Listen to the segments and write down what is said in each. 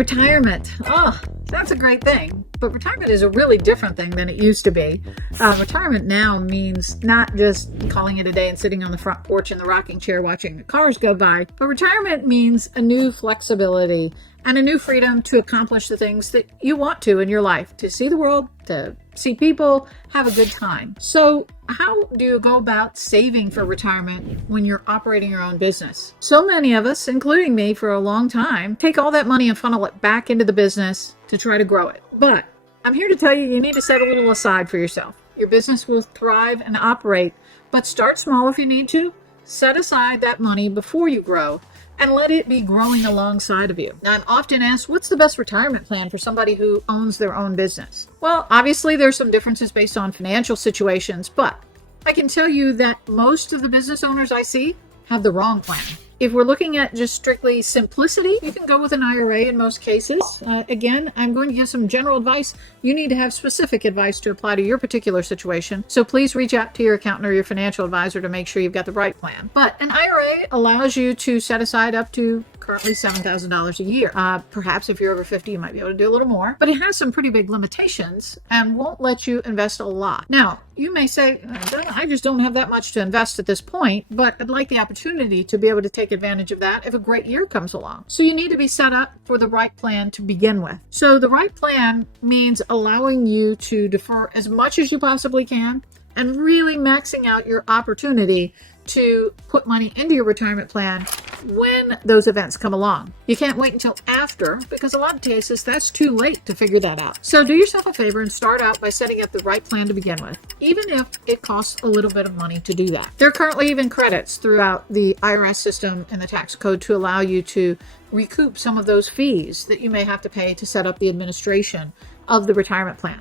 Retirement. Oh, that's a great thing. But retirement is a really different thing than it used to be. Retirement now means not just calling it a day and sitting on the front porch in the rocking chair watching the cars go by, but retirement means a new flexibility and a new freedom to accomplish the things that you want to in your life, to see the world, to see people, have a good time. So how do you go about saving for retirement when you're operating your own business? So many of us, including me for a long time, take all that money and funnel it back into the business to try to grow it. But I'm here to tell you, you need to set a little aside for yourself. Your business will thrive and operate, but start small if you need to. Set aside that money before you grow and let it be growing alongside of you. Now, I'm often asked, what's the best retirement plan for somebody who owns their own business? Well, obviously there's some differences based on financial situations, but I can tell you that most of the business owners I see have the wrong plan. If we're looking at just strictly simplicity, you can go with an IRA in most cases. Again, I'm going to give some general advice. You need to have specific advice to apply to your particular situation. So please reach out to your accountant or your financial advisor to make sure you've got the right plan. But an IRA allows you to set aside up to currently $7,000 a year. Perhaps if you're over 50, you might be able to do a little more, but it has some pretty big limitations and won't let you invest a lot. Now, you may say, I just don't have that much to invest at this point, but I'd like the opportunity to be able to take advantage of that if a great year comes along. So you need to be set up for the right plan to begin with. So the right plan means allowing you to defer as much as you possibly can and really maxing out your opportunity to put money into your retirement plan when those events come along. You can't wait until after, because a lot of cases that's too late to figure that out. So do yourself a favor and start out by setting up the right plan to begin with, even if it costs a little bit of money to do that. There are currently even credits throughout the IRS system and the tax code to allow you to recoup some of those fees that you may have to pay to set up the administration of the retirement plan.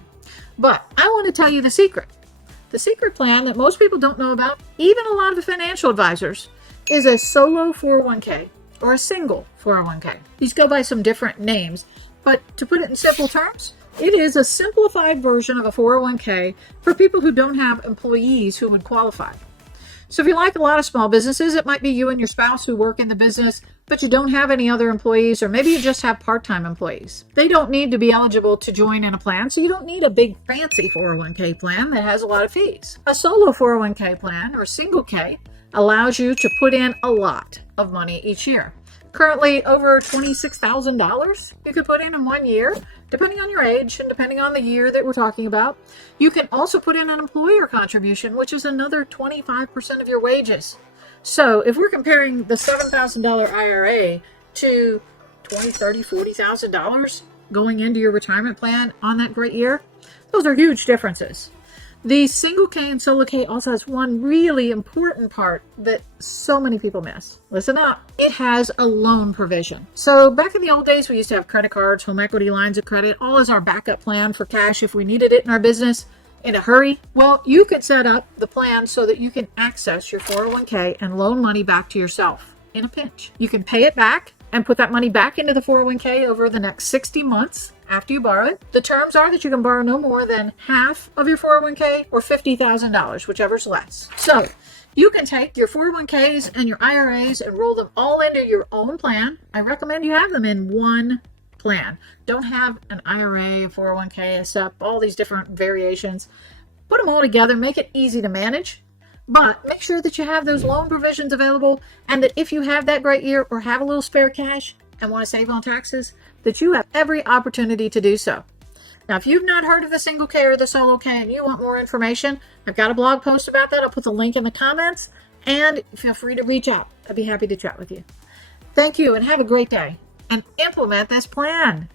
But I want to tell you the secret. The secret plan that most people don't know about, even a lot of the financial advisors, is a solo 401k or a single 401k. These go by some different names, but to put it in simple terms, it is a simplified version of a 401k for people who don't have employees who would qualify. So if you like a lot of small businesses, it might be you and your spouse who work in the business, but you don't have any other employees, or maybe you just have part-time employees. They don't need to be eligible to join in a plan, so you don't need a big fancy 401k plan that has a lot of fees. A solo 401k plan, or single K, allows you to put in a lot of money each year. Currently, over $26,000 you could put in 1 year, depending on your age and depending on the year that we're talking about. You can also put in an employer contribution, which is another 25% of your wages. So if we're comparing the $7,000 IRA to $20,000, $30,000, $40,000 going into your retirement plan on that great year, those are huge differences. The single K and solo K also has one really important part that so many people miss. Listen up. It has a loan provision. So back in the old days, we used to have credit cards, home equity lines of credit, all as our backup plan for cash if we needed it in our business in a hurry. Well, you could set up the plan so that you can access your 401k and loan money back to yourself in a pinch. You can pay it back and put that money back into the 401k over the next 60 months after you borrow it. The terms are that you can borrow no more than half of your 401k or $50,000, whichever's less. So you can take your 401ks and your IRAs and roll them all into your own plan. I recommend you have them in one plan. Don't have an IRA, a 401k, a SEP, all these different variations. Put them all together, make it easy to manage. But make sure that you have those loan provisions available, and that if you have that great year or have a little spare cash and want to save on taxes, that you have every opportunity to do so. Now, if you've not heard of the single K or the solo K and you want more information, I've got a blog post about that. I'll put the link in the comments, and feel free to reach out. I'd be happy to chat with you. Thank you, and have a great day, and implement this plan.